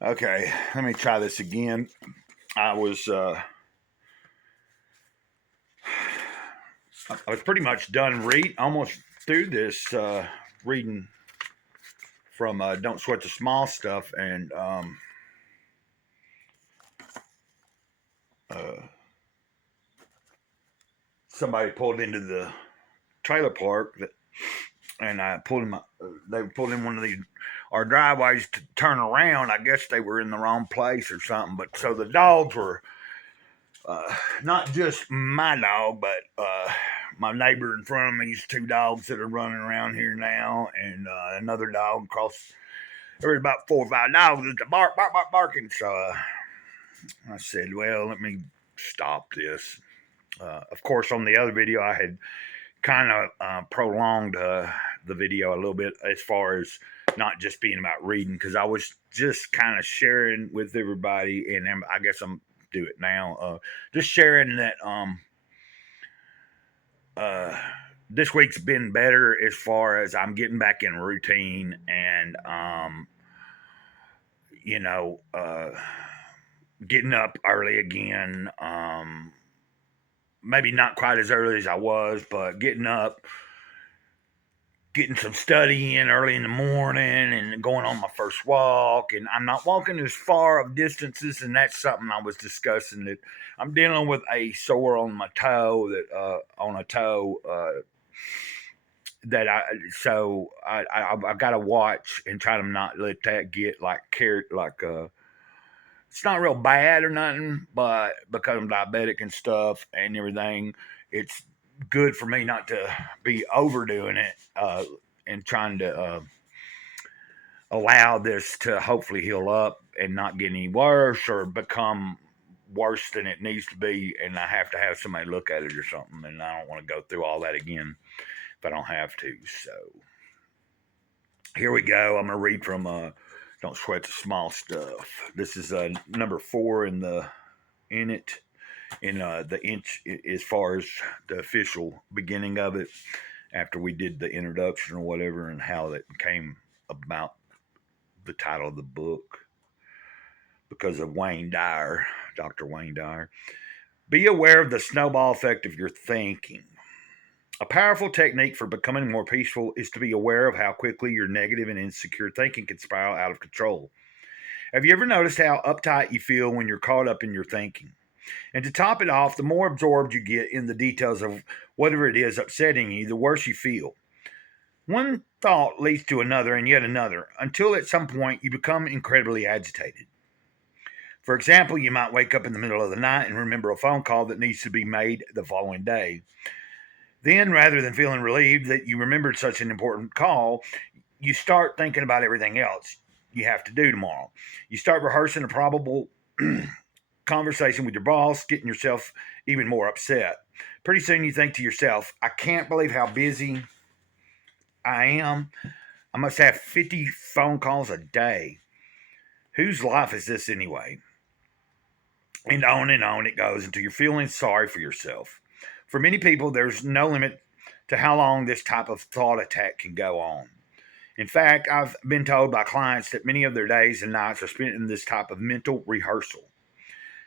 Okay, let me try this again. I was I was pretty much done almost through this reading from Don't Sweat the Small Stuff, and uh, somebody pulled into the trailer park and I pulled him. They pulled in one of these our driveways to turn around. I guess they were in the wrong place or something. But so the dogs were not just my dog, but my neighbor in front of me's two dogs that are running around here now, and another dog across. There was about 4 or 5 dogs that barking. So I said, "Well, let me stop this." Of course, on the other video, I had kind of prolonged the video a little bit as far as not just being about reading, because I was just kind of sharing with everybody, and I guess I'm do it now. Just sharing that uh, this week's been better as far as I'm getting back in routine, and you know, getting up early again. Maybe not quite as early as I was, but getting up, getting some study in early in the morning and going on my first walk. And I'm not walking as far of distances, and that's something I was discussing, that I'm dealing with a sore on my toe, that on a toe that I got to watch and try to not let that get like carried like it's not real bad or nothing, but because I'm diabetic and stuff and everything, it's good for me not to be overdoing it, and trying to allow this to hopefully heal up and not get any worse or become worse than it needs to be. And I have to have somebody look at it or something. And I don't want to go through all that again if I don't have to. So here we go. I'm going to read from Don't Sweat the Small Stuff. This is number 4 in it, in the inch, as far as the official beginning of it, after we did the introduction or whatever, and how that came about, the title of the book, because of Wayne Dyer, Dr. Wayne Dyer. Be aware of the snowball effect of your thinking. A powerful technique for becoming more peaceful is to be aware of how quickly your negative and insecure thinking can spiral out of control. Have you ever noticed how uptight you feel when you're caught up in your thinking? And to top it off, the more absorbed you get in the details of whatever it is upsetting you, the worse you feel. One thought leads to another and yet another, until at some point you become incredibly agitated. For example, you might wake up in the middle of the night and remember a phone call that needs to be made the following day. Then, rather than feeling relieved that you remembered such an important call, you start thinking about everything else you have to do tomorrow. You start rehearsing a probable conversation with your boss, getting yourself even more upset. Pretty soon you think to yourself, I can't believe how busy I am. I must have 50 phone calls a day. Whose life is this anyway? And on it goes until you're feeling sorry for yourself. For many people, there's no limit to how long this type of thought attack can go on. In fact, I've been told by clients that many of their days and nights are spent in this type of mental rehearsal.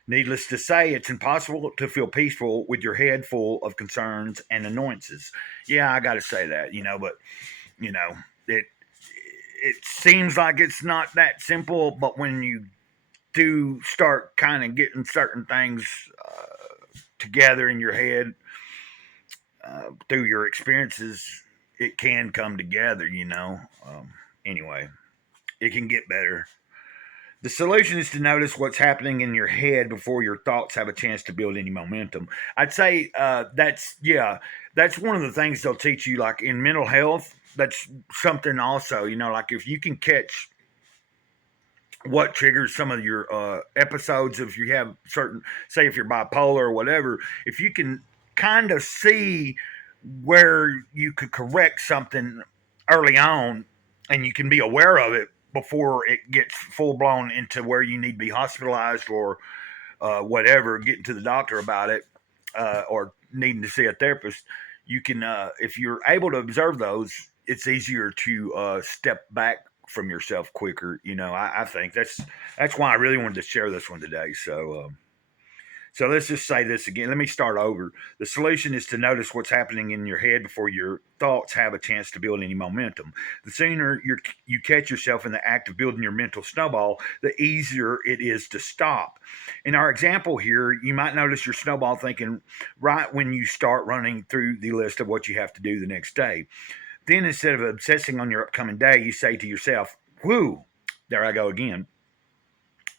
Needless to say, it's impossible to feel peaceful with your head full of concerns and annoyances. Yeah, I got to say that, but you know, it it seems like it's not that simple, but when you do start kind of getting certain things together in your head through your experiences, it can come together. Anyway, it can get better. The solution is to notice what's happening in your head before your thoughts have a chance to build any momentum. I'd say that's one of the things they'll teach you, like in mental health. That's something also, like if you can catch what triggers some of your episodes, if you have certain, say if you're bipolar or whatever, if you can kind of see where you could correct something early on, and you can be aware of it before it gets full blown into where you need to be hospitalized or whatever, getting to the doctor about it, or needing to see a therapist. You can, if you're able to observe those, it's easier to step back from yourself quicker. I think that's why I really wanted to share this one today. So let's just say this again. Let me start over. The solution is to notice what's happening in your head before your thoughts have a chance to build any momentum. The sooner you catch yourself in the act of building your mental snowball, the easier it is to stop. In our example here, you might notice your snowball thinking right when you start running through the list of what you have to do the next day. Then instead of obsessing on your upcoming day, you say to yourself, whoo, there I go again,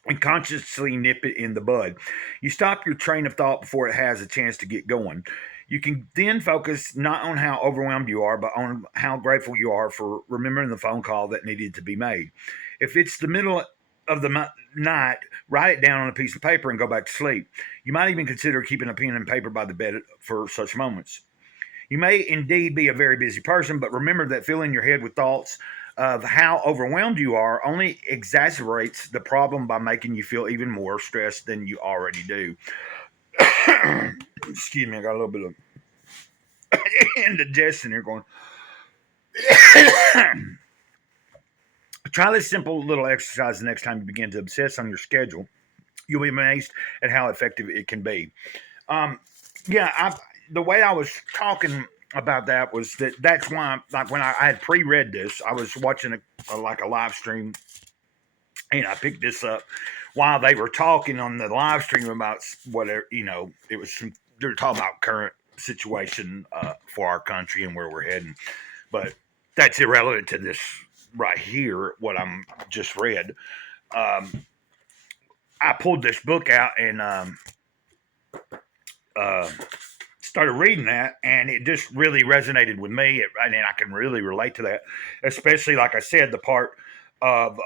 and consciously nip it in the bud. You stop your train of thought before it has a chance to get going. You can then focus not on how overwhelmed you are, but on how grateful you are for remembering the phone call that needed to be made. If it's the middle of the night, write it down on a piece of paper and go back to sleep. You might even consider keeping a pen and paper by the bed for such moments. You may indeed be a very busy person, but remember that filling your head with thoughts of how overwhelmed you are only exacerbates the problem by making you feel even more stressed than you already do. Excuse me, I got a little bit of indigestion here going. Try this simple little exercise the next time you begin to obsess on your schedule. You'll be amazed at how effective it can be. Um, the way I was talking about that was that's why, like when I had pre-read this, I was watching a live stream, and I picked this up while they were talking on the live stream about whatever, it was they're talking about current situation for our country and where we're heading, but that's irrelevant to this right here. What I'm just read, I pulled this book out and uh, started reading that, and it just really resonated with me, and I can really relate to that, especially like I said, the part of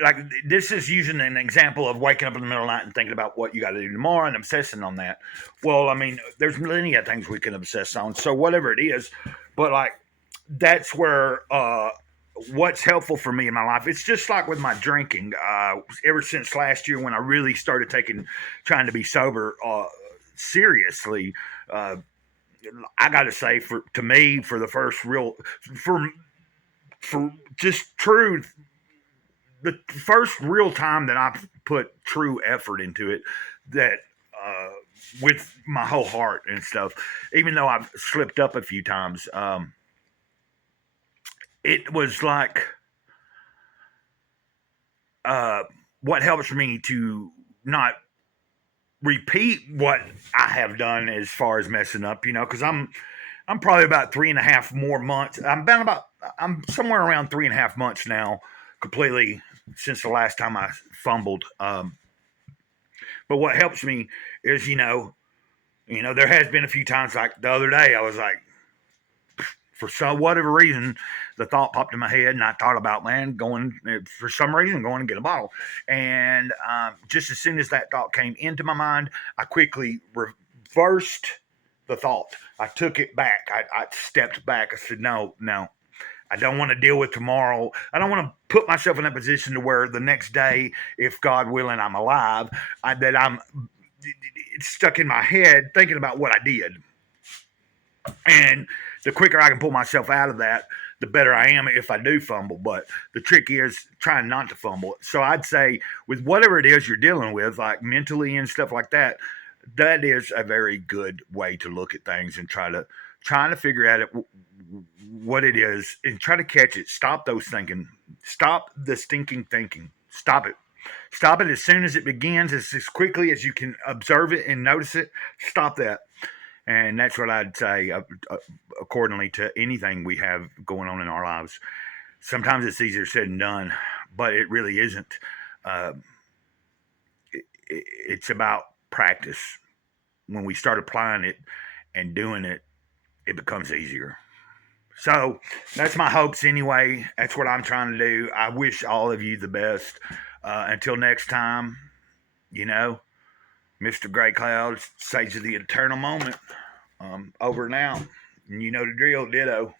like this is using an example of waking up in the middle of the night and thinking about what you got to do tomorrow and obsessing on that. Well, I mean, there's plenty of things we can obsess on, so whatever it is, but like that's where what's helpful for me in my life. It's just like with my drinking. Ever since last year when I really started trying to be sober seriously, uh, I got to say, to me, for the first real, for just true, the first real time that I put true effort into it, that with my whole heart and stuff, even though I've slipped up a few times, it was like uh, what helps me to not repeat what I have done as far as messing up, because I'm probably about 3.5 more months. I'm somewhere around 3.5 months now, completely since the last time I fumbled. But what helps me is, there has been a few times, like the other day, I was like, for some whatever reason, the thought popped in my head, and I thought about going for some reason going to get a bottle. And just as soon as that thought came into my mind, I quickly reversed the thought. I took it back. I stepped back. I said, no, I don't want to deal with tomorrow. I don't want to put myself in a position to where the next day, if God willing, I'm alive, it's stuck in my head thinking about what I did. And the quicker I can pull myself out of that, the better I am if I do fumble. But the trick is trying not to fumble. So I'd say with whatever it is you're dealing with, like mentally and stuff like that, that is a very good way to look at things and trying to figure out what it is and try to catch it. Stop those thinking. Stop the stinking thinking. Stop it. Stop it as soon as it begins, as quickly as you can observe it and notice it. Stop that. And that's what I'd say accordingly to anything we have going on in our lives. Sometimes it's easier said than done, but it really isn't. Uh, it's about practice. When we start applying it and doing it, it becomes easier. So that's my hopes anyway. That's what I'm trying to do. I wish all of you the best. Until next time, Mr. Gray Cloud, Sage of the Eternal Moment. Over now. And you know the drill, ditto.